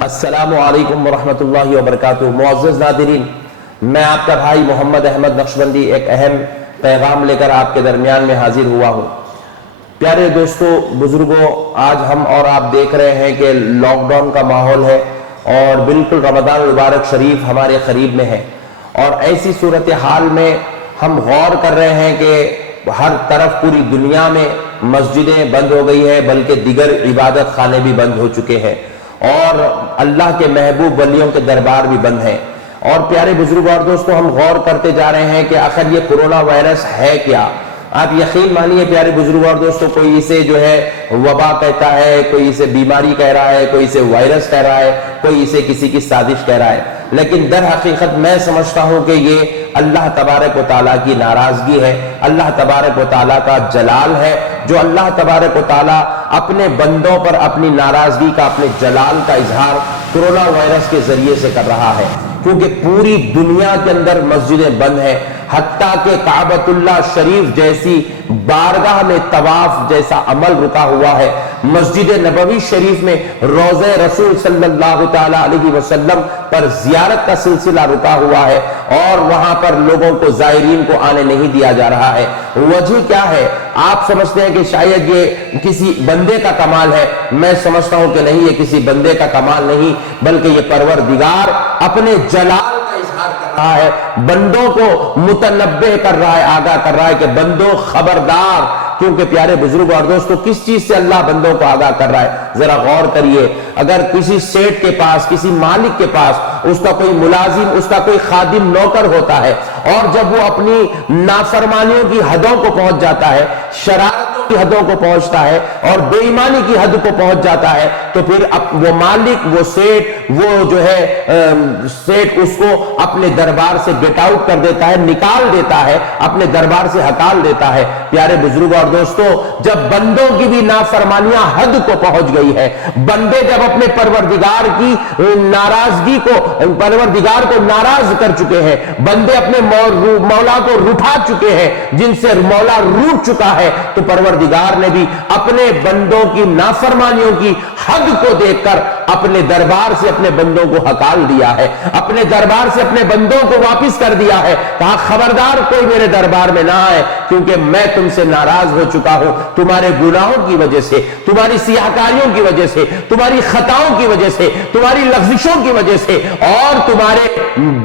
السلام علیکم ورحمۃ اللہ وبرکاتہ۔ معزز ناظرین، میں آپ کا بھائی محمد احمد نقشبندی ایک اہم پیغام لے کر آپ کے درمیان میں حاضر ہوا ہوں۔ پیارے دوستو، بزرگوں، آج ہم اور آپ دیکھ رہے ہیں کہ لاک ڈاؤن کا ماحول ہے اور بالکل رمضان المبارک شریف ہمارے قریب میں ہے، اور ایسی صورتحال میں ہم غور کر رہے ہیں کہ ہر طرف پوری دنیا میں مسجدیں بند ہو گئی ہیں، بلکہ دیگر عبادت خانے بھی بند ہو چکے ہیں، اور اللہ کے محبوب ولیوں کے دربار بھی بند ہیں۔ اور پیارے بزرگ اور دوستو، ہم غور کرتے جا رہے ہیں کہ آخر یہ کورونا وائرس ہے کیا۔ آپ یقین مانیے پیارے بزرگ اور دوستو، کوئی اسے جو ہے وبا کہتا ہے، کوئی اسے بیماری کہہ رہا ہے، کوئی اسے وائرس کہہ رہا ہے، کوئی اسے کسی کی سازش کہہ رہا ہے، لیکن در حقیقت میں سمجھتا ہوں کہ یہ اللہ تبارک و تعالیٰ کی ناراضگی ہے، اللہ تبارک و تعالیٰ کا جلال ہے، جو اللہ تبارک و تعالیٰ اپنے بندوں پر اپنی ناراضگی کا، اپنے جلال کا اظہار کورونا وائرس کے ذریعے سے کر رہا ہے، کیونکہ پوری دنیا کے اندر مسجدیں بند ہیں، حتیٰ کہ کعبۃ اللہ شریف جیسی بارگاہ میں طواف جیسا عمل رکا ہوا ہے، مسجد نبوی شریف میں روضہ رسول صلی اللہ تعالی علیہ وسلم پر زیارت کا سلسلہ رکا ہوا ہے، اور وہاں پر لوگوں کو، زائرین کو آنے نہیں دیا جا رہا ہے۔ وجہ کیا ہے؟ آپ سمجھتے ہیں کہ شاید یہ کسی بندے کا کمال ہے، میں سمجھتا ہوں کہ نہیں، یہ کسی بندے کا کمال نہیں، بلکہ یہ پروردگار اپنے جلال کا اظہار کر رہا ہے، بندوں کو متنبہ کر رہا ہے، آگاہ کر رہا ہے کہ بندوں خبردار۔ کیونکہ پیارے بزرگ اور دوستو، کس چیز سے اللہ بندوں کو آگاہ کر رہا ہے؟ ذرا غور کریے، اگر کسی سیٹ کے پاس، کسی مالک کے پاس اس کا کوئی ملازم، اس کا کوئی خادم، نوکر ہوتا ہے، اور جب وہ اپنی نافرمانیوں کی حدوں کو پہنچ جاتا ہے، شرارتوں کی حدوں کو پہنچتا ہے، اور بے ایمانی کی حد کو پہنچ جاتا ہے، تو پھر وہ مالک، وہ سیٹ، وہ جو ہے سیٹ اس کو اپنے دربار سے گیٹ آؤٹ کر دیتا ہے، نکال دیتا ہے، اپنے دربار سے ہکال دیتا ہے۔ پیارے بزرگ اور دوستو، جب بندوں کی بھی نافرمانیاں حد کو پہنچ گئی ہے، بندے جب اپنے پروردگار کی ناراضگی کو، پروردگار کو ناراض کر چکے ہیں، بندے اپنے مولا کو رٹھا چکے ہیں، جن سے مولا روٹ چکا ہے، تو پروردگار نے بھی اپنے بندوں کی نافرمانیوں کی حد کو دیکھ کر اپنے دربار سے اپنے بندوں کو ہکال دیا ہے، اپنے دربار سے اپنے بندوں کو واپس کر دیا ہے، کہا خبردار کوئی میرے دربار میں نہ آئے، کیونکہ میں تم سے ناراض ہو چکا ہوں، تمہارے گناہوں کی وجہ سے، تمہاری سیاہکاریوں کی وجہ سے، تمہاری خطاؤں کی وجہ سے، تمہاری لغزشوں کی وجہ سے، اور تمہارے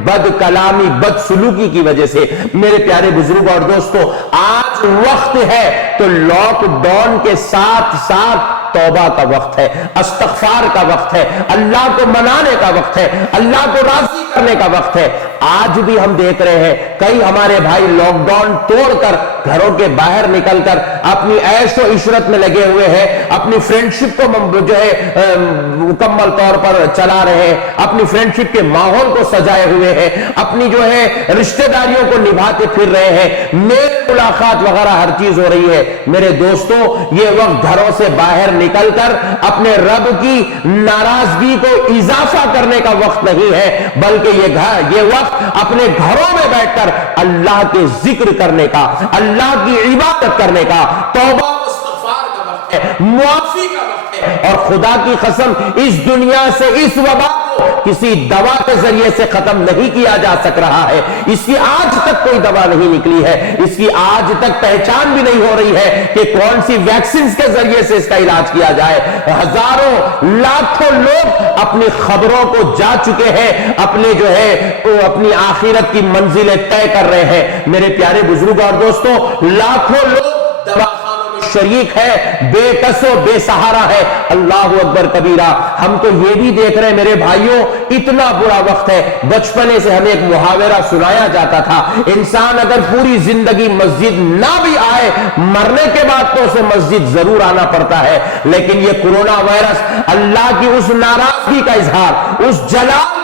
بد کلامی، بد سلوکی کی وجہ سے۔ میرے پیارے بزرگ اور دوستو، آج وقت ہے تو لاک ڈاؤن کے ساتھ ساتھ توبہ کا وقت ہے، استغفار کا وقت ہے، اللہ کو منانے کا وقت ہے، اللہ کو راضی کرنے کا وقت ہے۔ آج بھی ہم دیکھ رہے ہیں کئی ہمارے بھائی لاک ڈاؤن توڑ کر گھروں کے باہر نکل کر اپنی عیش و عشرت میں لگے ہوئے ہیں، اپنی فرینڈشپ کو جو ہے مکمل طور پر چلا رہے ہیں، اپنی فرینڈشپ کے ماحول کو سجائے ہوئے ہیں، اپنی جو ہے رشتہ داریوں کو نبھاتے پھر رہے ہیں، میل ملاقات وغیرہ ہر چیز ہو رہی ہے۔ میرے دوستو، یہ وقت گھروں سے باہر نکل کر اپنے رب کی ناراضگی کو اضافہ کرنے کا وقت نہیں ہے، بلکہ یہ وقت اپنے گھروں میں بیٹھ کر اللہ کے ذکر کرنے کا، اللہ کی عبادت کرنے کا، توبہ و استغفار کا وقت ہے، معافی کا وقت ہے۔ اور خدا کی قسم، اس دنیا سے اس وبا کو کسی دوا کے ذریعے سے ختم نہیں کیا جا سک رہا ہے، اس کی آج تک کوئی دوا نہیں نکلی ہے، اس کی آج تک پہچان بھی نہیں ہو رہی ہے کہ کون سی ویکسینز کے ذریعے سے اس کا علاج کیا جائے۔ ہزاروں لاکھوں لوگ اپنی خبروں کو جا چکے ہیں، اپنے جو ہے اپنی آخرت کی منزلیں طے کر رہے ہیں۔ میرے پیارے بزرگ اور دوستو، لاکھوں لوگ دواخانوں میں شریک ہے، بے کس و بے سہارا ہے۔ اللہ اکبر کبیرہ۔ ہم تو یہ بھی دیکھ رہے ہیں میرے بھائیوں، اتنا برا وقت ہے، بچپنے سے ہمیں ایک محاورہ سنایا جاتا تھا، انسان اگر پوری زندگی مسجد نہ بھی آئے، مرنے کے بعد تو اسے مسجد ضرور آنا پڑتا ہے، لیکن یہ کورونا وائرس اللہ کی اس ناراضگی کا اظہار، اس جلال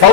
100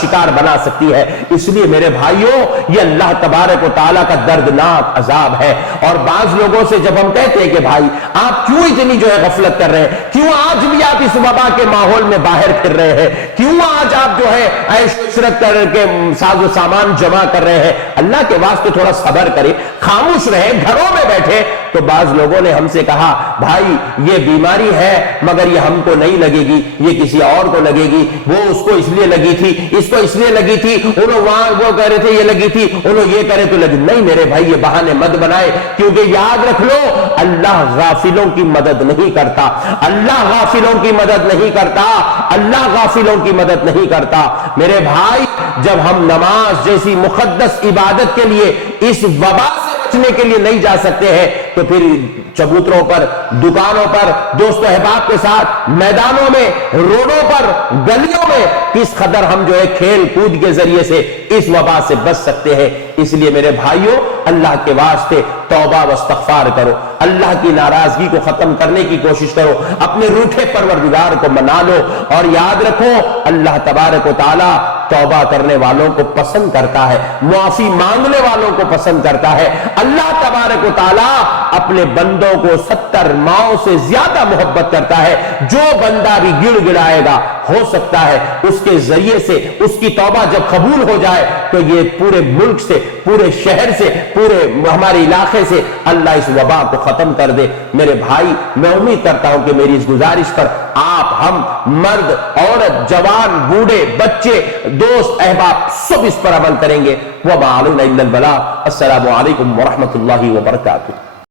شکار بنا سکتی ہے. اس لیے میرے بھائیوں یہ اللہ تبارک و تعالیٰ کا دردناک عذاب ہے. اور بعض لوگوں سے جب ہم کہتے ہیں کہ بھائی آپ کیوں اتنی جو ہے غفلت کر رہے ہیں, کیوں آج بھی آپ اس وبا کے ماحول میں باہر پھر رہے ہیں, کیوں آج آپ جو ہے عیش و عشرت کر کے ساز و سامان جمع کر رہے ہیں, اللہ کے واسطے تھوڑا صبر کریں, خاموش رہیں, گھروں میں بیٹھے. تو بعض لوگوں نے ہم سے کہا بھائی یہ بیماری ہے مگر یہ ہم کو نہیں لگے گی, یہ کسی اور کو لگے گی, وہ اس کو اس لیے لگی تھی, اس کو اس لیے لگی تھی, انہوں وہاں وہ کہہ رہے تھے یہ لگی تھی, انہوں یہ کرے تو لگی. نہیں میرے بھائی یہ بہانے مت بنائے, کیونکہ یاد رکھ لو اللہ غافلوں کی مدد نہیں کرتا, اللہ غافلوں کی مدد نہیں کرتا, اللہ غافلوں کی مدد نہیں کرتا. میرے بھائی جب ہم نماز جیسی مقدس عبادت کے لیے اس وبا سے بچنے کے لیے نہیں جا سکتے ہیں تو پھر چبوتروں پر, دکانوں پر, دوست و احباب کے ساتھ میدانوں میں, روڈوں پر, گلیوں میں کس قدر ہم جو ہے کھیل کود کے ذریعے سے اس وبا سے بچ سکتے ہیں. اس لیے میرے بھائیوں اللہ کے واسطے توبہ و استغفار کرو, اللہ کی ناراضگی کو ختم کرنے کی کوشش کرو, اپنے روٹھے پروردگار کو منا لو, اور یاد رکھو اللہ تبارک و تعالی توبہ کرنے والوں کو پسند کرتا ہے, معافی مانگنے والوں کو پسند کرتا ہے. اللہ تبارک و تعالی اپنے بندوں کو 70 ماؤں سے زیادہ محبت کرتا ہے. جو بندہ بھی گڑ گڑائے گا ہو سکتا ہے اس کے ذریعے سے اس کی توبہ جب قبول ہو جائے تو یہ پورے ملک سے, پورے شہر سے, پورے ہمارے علاقے سے اللہ اس وبا کو ختم کر دے. میرے بھائی میں امید کرتا ہوں کہ میری اس گزارش پر آپ, ہم, مرد, عورت, جوان, بوڑھے, بچے, دوست, احباب سب اس پر عمل کریں گے. وما علینا الا البلاغ. السلام علیکم ورحمۃ اللہ وبرکاتہ.